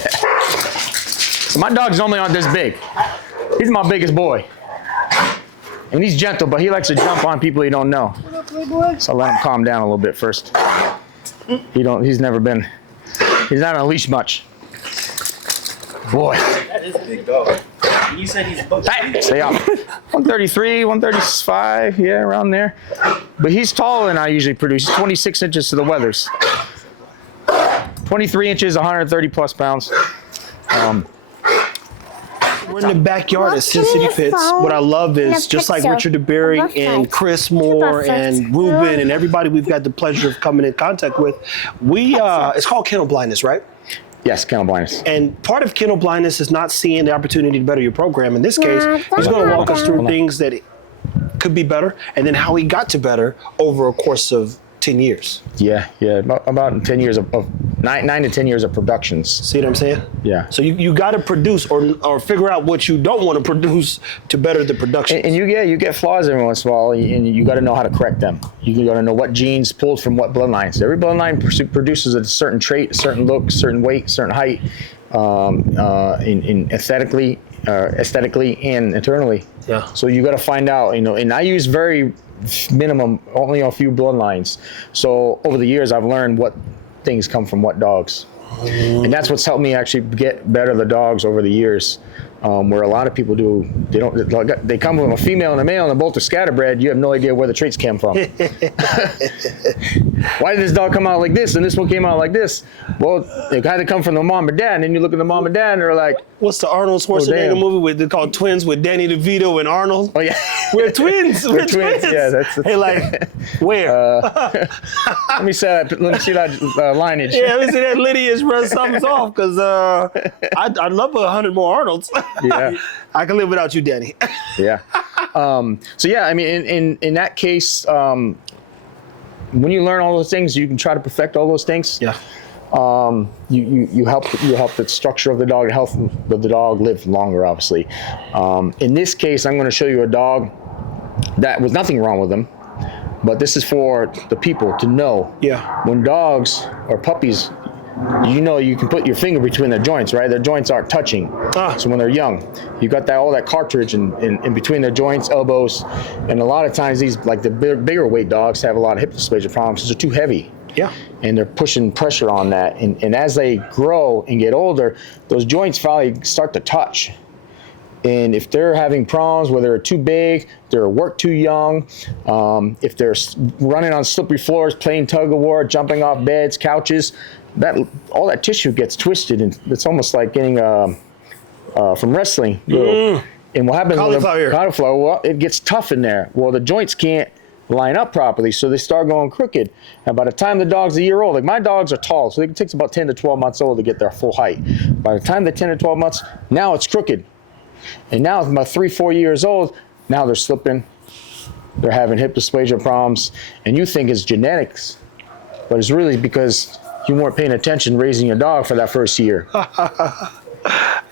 So my dogs normally aren't this big. He's my biggest boy. And he's gentle, but he likes to jump on people he don't know. So I'll let him calm down a little bit first. He's never been, he's not on a leash much. Boy. That is a big dog. You said he's about Stay up. 133, 135, yeah, around there. But he's taller than I usually produce. He's 26 inches to the weathers. 23 inches, 130 plus pounds. We're in the backyard at SinCity Pits. What I love is just like Richard DeBerry and Chris Moore and Ruben and everybody we've got the pleasure of coming in contact with. It's called Kennel Blindness, right? Yes, Kennel Blindness. And part of Kennel Blindness is not seeing the opportunity to better your program. In this case, he's going to walk us through things that could be better and then how he got to better over a course of 10 years. Yeah, about 10 years of 9 to 10 years of productions. See what I'm saying? Yeah. So you got to produce or figure out what you don't want to produce to better the production. And you get flaws every once in a while, and you got to know how to correct them. You got to know what genes pulled from what bloodlines. Every bloodline produces a certain trait, a certain look, certain weight, certain height, in aesthetically and internally. Yeah. So you got to find out, and I use very minimum, only a few bloodlines. So over the years, I've learned what things come from what dogs. And that's what's helped me actually get better the dogs over the years. Where a lot of people they come from a female and a male and they're both are scatterbred, you have no idea where the traits came from. Why did this dog come out like this and this one came out like this? Well, they had to come from the mom and dad, and then you look at the mom and dad and they're like, what's the Arnold Schwarzenegger movie they're called Twins with Danny DeVito and Arnold? Oh yeah. We're twins. We're twins. Yeah, that's hey, like, where? Let me see that lineage. Yeah, let me see that lineage run something's off, because I'd love 100 more Arnolds. Yeah. I can live without you, Danny. Yeah. So yeah, I mean, in that case, when you learn all those things, you can try to perfect all those things. Yeah. You help the structure of the dog, the health of the dog live longer, obviously. In this case, I'm going to show you a dog that was nothing wrong with him, but this is for the people to know. Yeah. When dogs or puppies, you can put your finger between their joints, right? Their joints aren't touching. So when they're young, you got all that cartilage in between their joints, elbows, and a lot of times these, like the bigger weight dogs, have a lot of hip dysplasia problems because they're too heavy. Yeah. And they're pushing pressure on that. And as they grow and get older, those joints probably start to touch. And if they're having problems, whether they're too big, they're work too young, if they're running on slippery floors, playing tug of war, jumping off beds, couches, all that tissue gets twisted, and it's almost like getting from wrestling. And what happens with cauliflower? Well, it gets tough in there. Well, the joints can't line up properly, so they start going crooked. And by the time the dog's a year old, like my dogs are tall, so it takes about 10 to 12 months old to get their full height. By the time they're 10 to 12 months, now it's crooked. And now it's about 3-4 years old, now they're slipping, they're having hip dysplasia problems, and you think it's genetics, but it's really because you weren't paying attention raising your dog for that first year.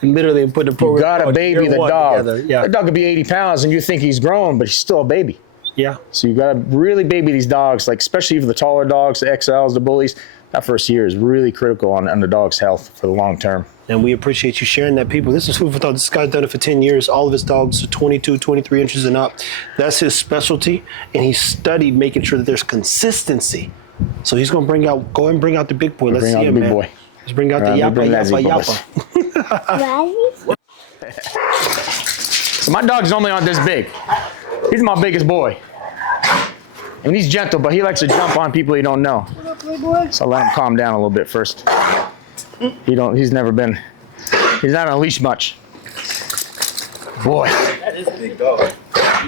Literally put the program. You gotta baby the dog. Yeah. The dog could be 80 pounds and you think he's grown, but he's still a baby. Yeah. So you gotta really baby these dogs, like especially for the taller dogs, the XLs, the bullies. That first year is really critical on the dog's health for the long term. And we appreciate you sharing that, people. This is food for thought. This guy's done it for 10 years. All of his dogs are 22, 23 inches and up. That's his specialty. And he studied making sure that there's consistency. So he's going to go and bring out the big boy. Let's see him, man. Let's bring out the yappa. So my dogs normally aren't this big. He's my biggest boy. And he's gentle, but he likes to jump on people he don't know. So I'll let him calm down a little bit first. He's not on a leash much. Boy. That is a big dog.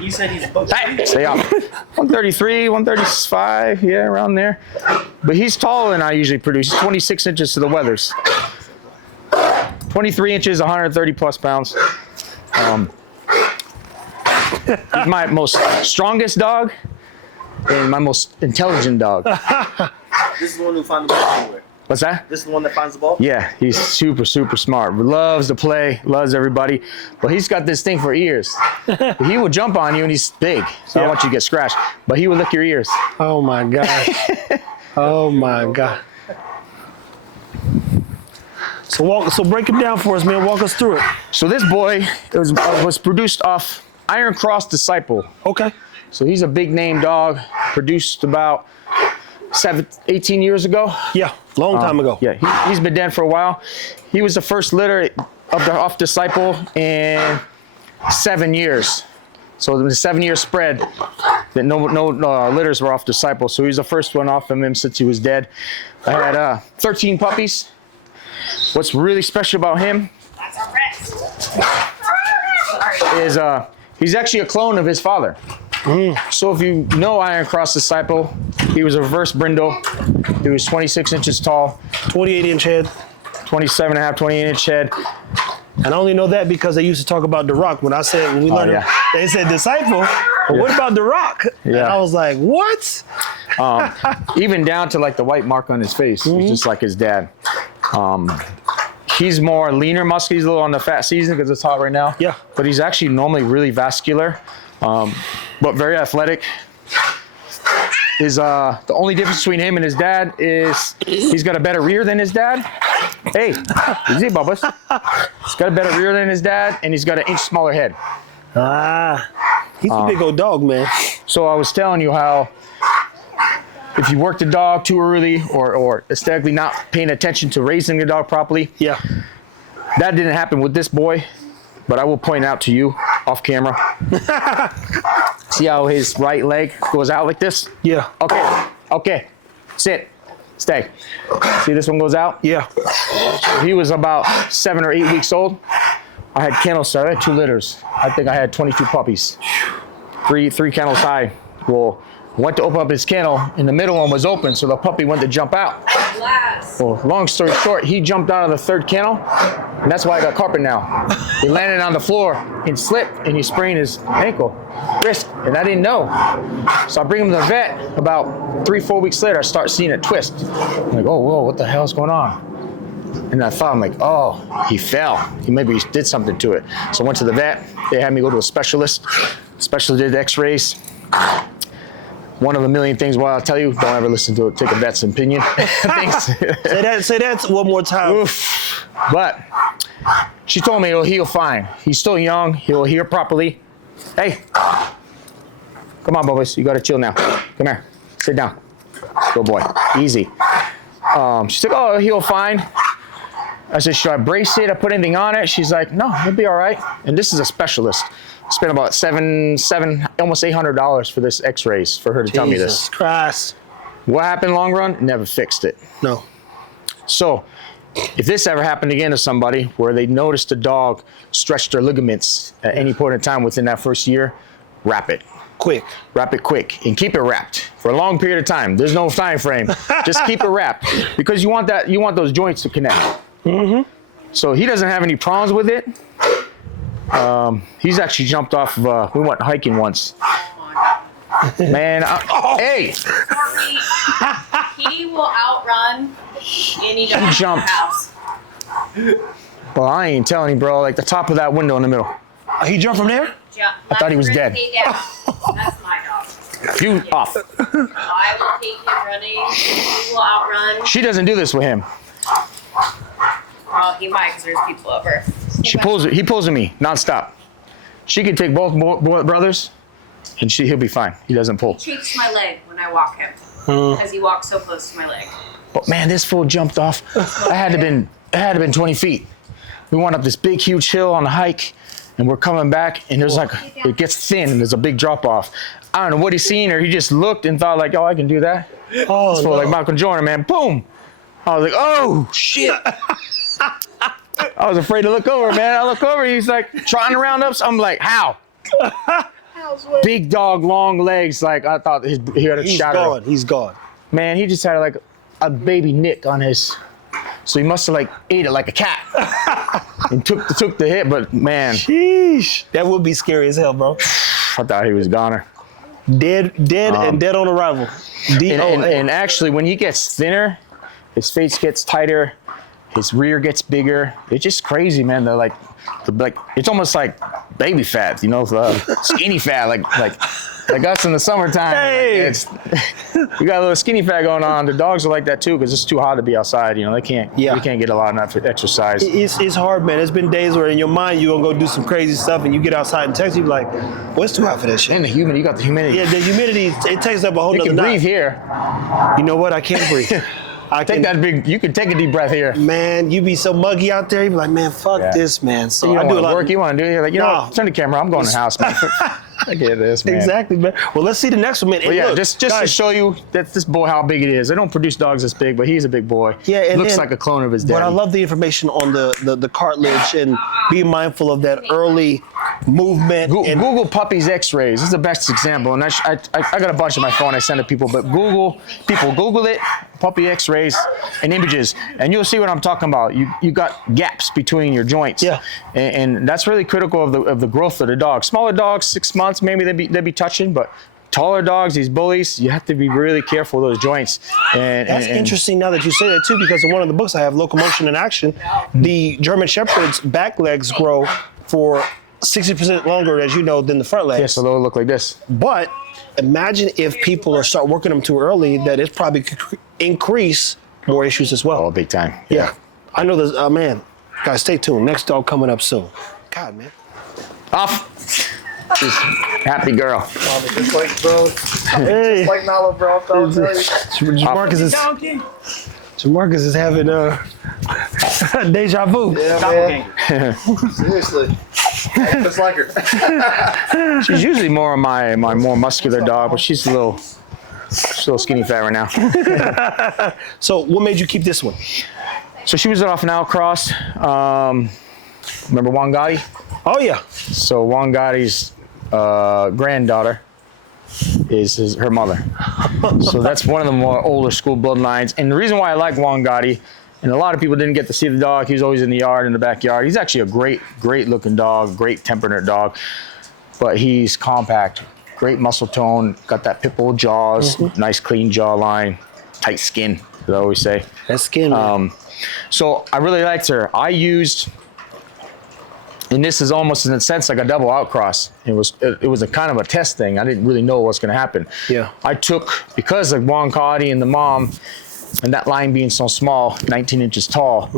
You said he's about Stay up. 133, 135, yeah, around there. But he's taller than I usually produce. He's 26 inches to the weathers. 23 inches, 130 plus pounds. He's my most strongest dog and my most intelligent dog. This is the one who found the ball everywhere. What's that? This is the one that finds the ball? Yeah, he's super, super smart. Loves to play, loves everybody. But he's got this thing for ears. He will jump on you and he's big, so I don't want you to get scratched. But he will lick your ears. Oh my gosh. Oh my God. So break it down for us, man. Walk us through it. So this boy was produced off Iron Cross Disciple. Okay. So he's a big name dog, produced about 18 years ago. Yeah, long time ago. Yeah, he's been dead for a while. He was the first litter off Disciple in 7 years. So it was a 7-year spread that no litters were off Disciple. So he was the first one off of him since he was dead. I had 13 puppies. What's really special about him is he's actually a clone of his father. So if you know Iron Cross Disciple, he was a reverse brindle. He was 26 inches tall. 28-inch head. 27 and a half, 28-inch head. And I only know that because they used to talk about The Rock. When we learned it, they said Disciple, but what about The Rock? And I was like, what? Even down to like the white mark on his face. He's just like his dad. He's more leaner, muscular. He's a little on the fat season because it's hot right now. Yeah. But he's actually normally really vascular, but very athletic. The only difference between him and his dad is he's got a better rear than his dad. Hey, easy, Bubba's. He's got a better rear than his dad, and he's got an inch smaller head. He's a big old dog, man. So I was telling you how if you work the dog too early or aesthetically not paying attention to raising the dog properly, that didn't happen with this boy, but I will point out to you off camera. See how his right leg goes out like this? Yeah. Okay. Sit. Stay. See this one goes out? Yeah. He was about 7 or 8 weeks old. I had kennels, so I had 2 litters. I think I had 22 puppies. Three kennels high. Well, went to open up his kennel, and the middle one was open, so the puppy went to jump out. Well, long story short, he jumped out of the 3rd kennel, and that's why I got carpet now. He landed on the floor and slipped, and he sprained his wrist, and I didn't know. So I bring him to the vet. About 3-4 weeks later, I start seeing it twist. I'm like, oh, whoa, what the hell's going on? And I thought, I'm like, oh, he fell. He maybe did something to it. So I went to the vet. They had me go to a specialist. Specialist did x-rays. One of a million things. Well, I'll tell you, don't ever listen to it. Take a vet's opinion. Say that one more time. Oof. But she told me he'll heal fine. He's still young. He'll heal properly. Hey, come on, Bubba's. You got to chill now. Come here. Sit down. Good boy. Easy. She said, oh, he'll fine. I said, should I brace it? I put anything on it? She's like, no, he'll be all right. And this is a specialist. I spent about almost $800 for this x-rays for her to tell me this. Jesus Christ. What happened long run? Never fixed it. No. So if this ever happened again to somebody where they noticed a dog stretch their ligaments at any point in time within that first year, wrap it. Quick. Wrap it quick and keep it wrapped for a long period of time. There's no time frame. Just keep it wrapped because you want those joints to connect. So he doesn't have any problems with it. He's actually jumped off of, we went hiking once. Man, hey! He will outrun any dog in the jumped. house. Well, I ain't telling you, bro. Like the top of that window in the middle. He jumped from there? I thought he was dead. That's my dog. You off. I will take him running. He will outrun. She doesn't do this with him. Well, he might because there's people over. He pulls at me nonstop. She can take both brothers, and he'll be fine. He doesn't pull. He chafes my leg when I walk him because he walks so close to my leg. But man, this fool jumped off. It had to have been 20 feet. We went up this big, huge hill on the hike, and we're coming back, and there's it gets thin, and there's a big drop off. I don't know what he seen, or he just looked and thought like, oh, I can do that. Oh, This fool, like Michael Jordan, man, boom. I was like, oh shit. I was afraid to look over, man. I look over, he's like trotting around us. I'm like, how? Big dog, long legs. Like I thought he had a shadow. He's gone. Man, he just had like a baby nick on his. So he must have like ate it like a cat and took the hit. But man, Sheesh. That would be scary as hell, bro. I thought he was goner. Dead and dead on arrival. And actually, when he gets thinner, his face gets tighter, his rear gets bigger. It's just crazy, man. They're like it's almost like baby fat, you know, skinny fat, like like us in the summertime. Hey. We got a little skinny fat going on. The dogs are like that too because it's too hot to be outside. You know, they can't get a lot of enough exercise. It's hard, man. There's been days where in your mind you're gonna go do some crazy stuff, and you get outside and text, you be like, "Well, it's too hot for that shit." And the humidity, you got the humidity. Yeah, the humidity, it takes up a whole You nother can breathe notch. here. You know what? I can't breathe. You can take a deep breath here. Man, you be so muggy out there. You be like, man, fuck this, man. So You I don't do a want lot. to work. You want to do it. You're like, you know No. what? Turn the camera. I'm going to the house, man. I get this, man. Exactly, man. Well, let's see the next one, man. But And yeah, look, just to guys, show you that this boy how big it is. They don't produce dogs this big, but he's a big boy. Yeah, and looks then- like a clone of his dad. But I love the information on the cartilage and being mindful of that early movement. and Google puppies X-rays. This is the best example, and I got a bunch on my phone. I send to people, but Google it, puppy X-rays and images, and you'll see what I'm talking about. You got gaps between your joints. Yeah. and that's really critical of the growth of the dog. Smaller dogs, 6 months, maybe they'd be touching, but taller dogs, these bullies, you have to be really careful of those joints. That's interesting now that you say that too, because in one of the books I have, Locomotion in Action, the German Shepherd's back legs grow for 60% longer, as you know, than the front legs. Yeah, so they'll look like this. But imagine if people are start working them too early, that it probably could increase more issues as well. Oh, big time. Yeah. I know this, man. Guys, stay tuned. Next dog coming up soon. God, man. Off. She's happy girl. Just like, bro. Hey. Like Nala, bro. I'm telling you. Jamarcus is having deja vu. Yeah, man. Seriously. Just like her. She's usually more of my more muscular dog, but she's a little skinny fat right now. So what made you keep this one? So she was off an outcross. Remember Juan Gotti? Oh, yeah. So Juan Gotti's granddaughter is her mother. So that's one of the more older school bloodlines. And the reason why I like Juan Gotti, and a lot of people didn't get to see the dog, he was always in the yard, in the backyard. He's actually a great looking dog, great temperament dog, but he's compact, great muscle tone, got that pit bull jaws, nice clean jawline, tight skin, as I always say. That skin, man. So I really liked her. I used, and this is almost in a sense like a double outcross. It was a kind of a test thing. I didn't really know what's going to happen. Yeah. I took, because of Juan Gotti and the mom, and that line being so small, 19 inches tall,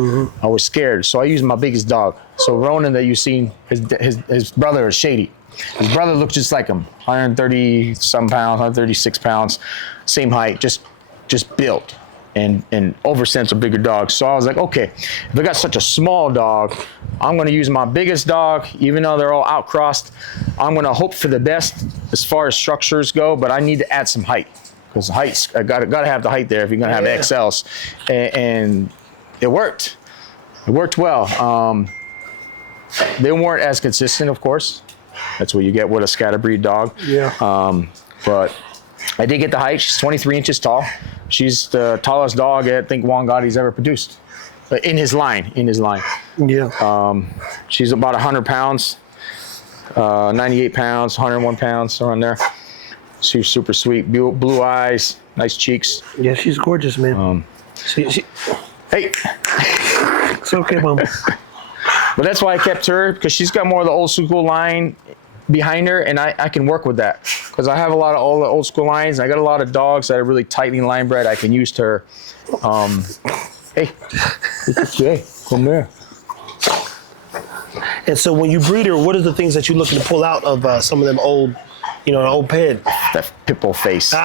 I was scared. So I used my biggest dog. So Ronan that you've seen, his brother is Shady. His brother looks just like him, 130 some pounds, 136 pounds, same height, just built. And over sense a bigger dog. So I was like, okay, if I got such a small dog, I'm gonna use my biggest dog, even though they're all outcrossed. I'm gonna hope for the best as far as structures go, but I need to add some height. Because heights, I gotta have the height there if you're gonna have XLs. And it worked. It worked well. They weren't as consistent, of course. That's what you get with a scatterbreed dog. Yeah. But I did get the height. She's 23 inches tall. She's the tallest dog I think Juan Gotti's ever produced. In his line. Yeah. She's about 100 pounds, 98 pounds, 101 pounds, around there. She's super sweet, blue eyes, nice cheeks. Yeah, she's gorgeous, man. Hey, it's okay, Mom. but that's why I kept her, because she's got more of the old school line behind her, and I can work with that because I have a lot of old school lines. I got a lot of dogs that are really tightly line bred. I can use to her. Hey, come here. And so when you breed her, what are the things that you're looking to pull out of some of them old, an old ped? That pit bull face. You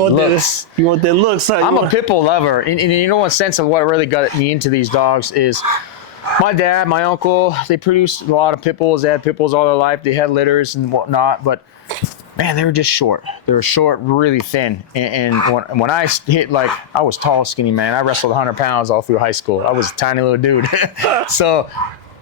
want Looks. that? You want that look, son? I'm a pit bull lover, and you know one sense of what really got me into these dogs is my dad, my uncle, they produced a lot of pit bulls. They had pit bulls all their life. They had litters and whatnot, but man, they were just short. They were short, really thin. And when I hit, like, I was tall, skinny, man. I wrestled 100 pounds all through high school. I was a tiny little dude.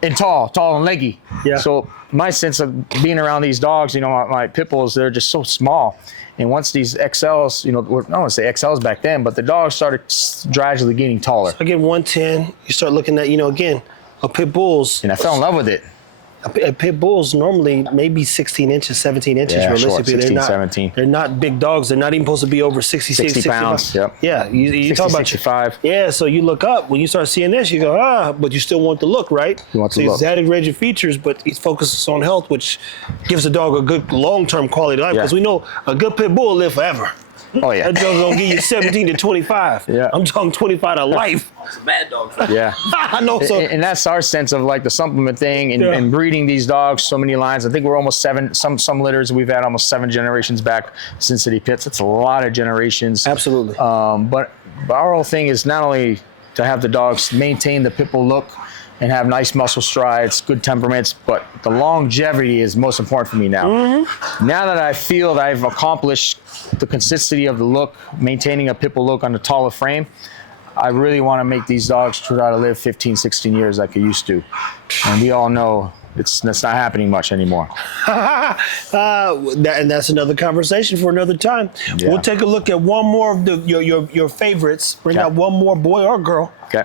And tall and leggy. Yeah. So my sense of being around these dogs, my pit bulls, they're just so small. And once these XLs, I don't want to say XLs back then, but the dogs started gradually getting taller. Again, 110, you start looking at, again, a pit bulls. And I fell in love with it. A pit bull's normally maybe 16 inches, 17 inches. Yeah, Realistically, short, 16, they're not 17. They're not big dogs. They're not even supposed to be over 66, 60 pounds. Yep. Yeah, you 60, talk about 65. Yeah, so you look up when you start seeing this, you go but you still want the look, right? You want so the he's look. added rigid features, but he focuses on health, which gives the dog a good long-term quality of life. Because we know a good pit bull will live forever. Oh yeah. That dog's gonna give you 17 to 25. Yeah. I'm talking 25 to life. It's a mad dog. Yeah. I know. So And that's our sense of like the supplement thing and breeding these dogs, so many lines. I think we're almost 7, some litters we've had almost 7 generations back, SinCity pits. It's a lot of generations. absolutely. But our whole thing is not only to have the dogs maintain the pit bull look and have nice muscle strides, good temperaments, but the longevity is most important for me now. Mm-hmm. Now that I feel that I've accomplished the consistency of the look, maintaining a pit bull look on the taller frame, I really want to make these dogs try to live 15, 16 years like they used to. And we all know that's not happening much anymore. And that's another conversation for another time. Yeah. We'll take a look at one more of your favorites. Bring out one more boy or girl, Okay.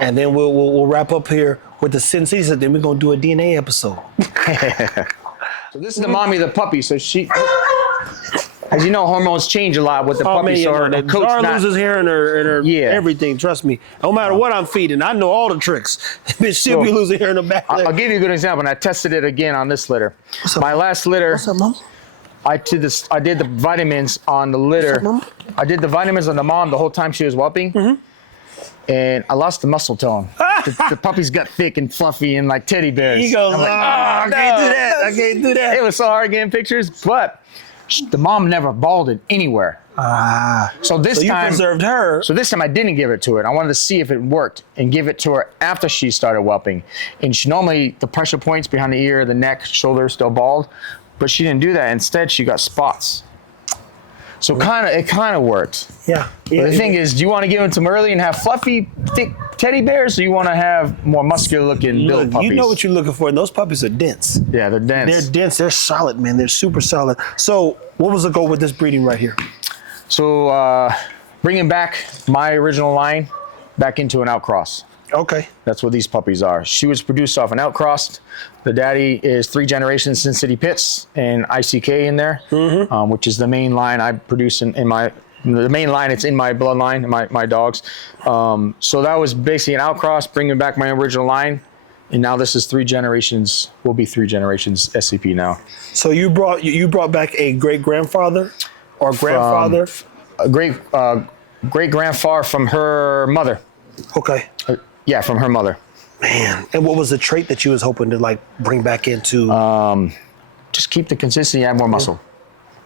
and then we'll wrap up here with the SinCity. So then we're gonna do a DNA episode. So this is the mommy of the puppy. So she, as you know, hormones change a lot with the puppy. So her coat's Zara not. loses hair in her Yeah. everything. Trust me. No matter what I'm feeding, I know all the tricks. Bitch, she'll be So, losing hair in the back leg. I'll give you a good example. And I tested it again on this litter. My last litter, What's up, Mom? I did the vitamins on the litter. Mom? I did the vitamins on the mom the whole time she was whelping. And I lost the muscle tone. The puppies got thick and fluffy and like teddy bears. He goes, I'm like, I can't do that. I can't do that. it was so hard getting pictures, but the mom never balded anywhere. So this So you time, preserved her. so this time I didn't give it to her. I wanted to see if it worked and give it to her after she started whelping. And she normally, the pressure points behind the ear, the neck, shoulder still bald, but she didn't do that. Instead, she got spots. So it kind of worked. Yeah. But the thing is, do you want to give them to them early and have fluffy, thick teddy bears, or you want to have more muscular looking built Look, puppies? you know what you're looking for, and those puppies are dense. Yeah, they're dense. They're dense. They're solid, man. They're super solid. So, what was the goal with this breeding right here? So bringing back my original line back into an outcross. Okay. That's what these puppies are. She was produced off an outcross. The daddy is 3 generations SinCity pits and ICK in there, which is the main line I produce in my. The main line, it's in my bloodline, my dogs. So that was basically an outcross, bringing back my original line. And now this is 3 generations, will be 3 generations SCP now. So you brought back a great grandfather or grandfather? A great grandfather from her mother. Okay. Yeah, from her mother. Man. And what was the trait that you was hoping to like bring back into? Just keep the consistency, add more muscle.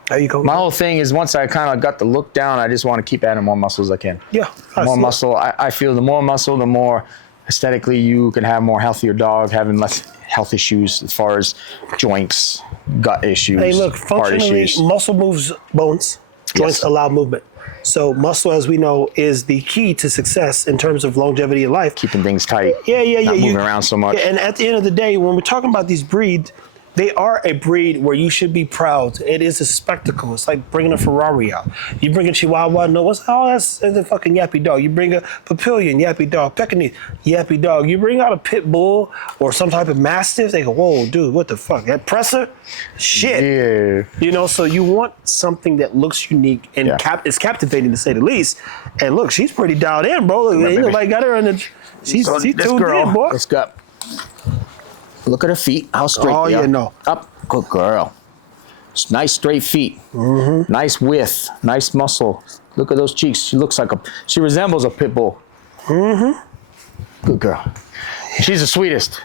There you go. My whole thing is once I kind of got the look down, I just want to keep adding more muscle as I can. Yeah. More muscle. I feel the more muscle, the more aesthetically you can have more healthier dog, having less health issues as far as joints, gut issues, Hey, look, heart functionally, issues. muscle moves bones. Joints Yes. allow movement. So muscle, as we know, is the key to success in terms of longevity of life. Keeping things tight. Yeah. Not moving around so much. Yeah, and at the end of the day, when we're talking about these breeds, they are a breed where you should be proud. It is a spectacle. It's like bringing a Ferrari out. You bring a Chihuahua, that's a fucking yappy dog. You bring a Papillion, yappy dog. Pekingese, yappy dog. You bring out a Pit Bull or some type of Mastiff, they go, whoa, dude, what the fuck? That presser? Shit. Yeah. So you want something that looks unique and is captivating to say the least. And look, she's pretty dialed in, bro. Like got her in the, she's So tuned this girl, in, boy. it's got, look at her feet, how straight they are. no. Up, good girl. It's nice straight feet, nice width, nice muscle. Look at those cheeks. She resembles a pit bull. Good girl. She's the sweetest.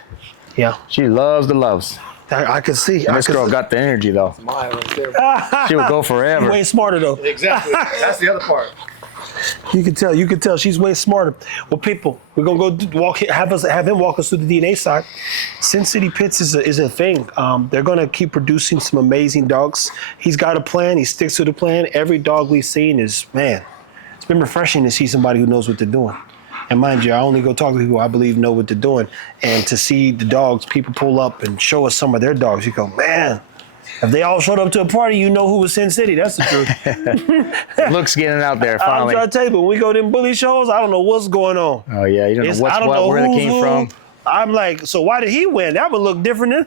Yeah. She loves the loves. I can see. And this girl got the energy though. Mile right there. She would go forever. Way smarter though. Exactly. That's the other part. You can tell she's way smarter. Well, people, we're gonna go have him walk us through the DNA side. SinCity Pits is a thing. They're gonna keep producing some amazing dogs. He's got a plan. He sticks to the plan. Every dog we've seen is, man, it's been refreshing to see somebody who knows what they're doing. And mind you, I only go talk to people I believe know what they're doing. And to see the dogs, people pull up and show us some of their dogs, you go, man. If they all showed up to a party, you know who was SinCity. That's the truth. Looks getting out there I'm finally. trying to tell you, but when we go to them bully shows, I don't know what's going on. Oh yeah, you don't know where they came from. I'm like, so why did he win? That would look different than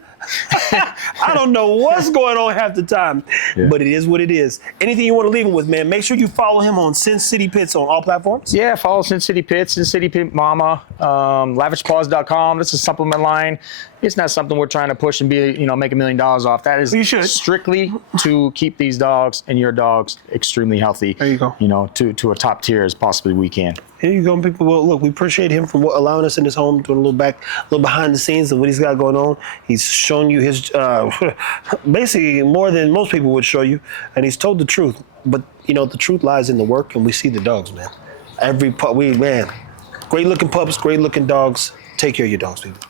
I don't know what's going on half the time. Yeah. But it is what it is. Anything you want to leave him with, man, make sure you follow him on SinCity Pits on all platforms. Yeah, follow SinCity Pits, SinCity Pit Mama, lavishpaws.com. This is a supplement line. It's not something we're trying to push and be, make $1 million off. That is strictly to keep these dogs and your dogs extremely healthy. There you go. To a top tier as possibly we can. Here you go, people. Well, look, we appreciate him for allowing us in his home, doing a little behind the scenes of what he's got going on. He's shown you his, basically more than most people would show you, and he's told the truth. But, the truth lies in the work, and we see the dogs, man. Great looking pups, great looking dogs. Take care of your dogs, people.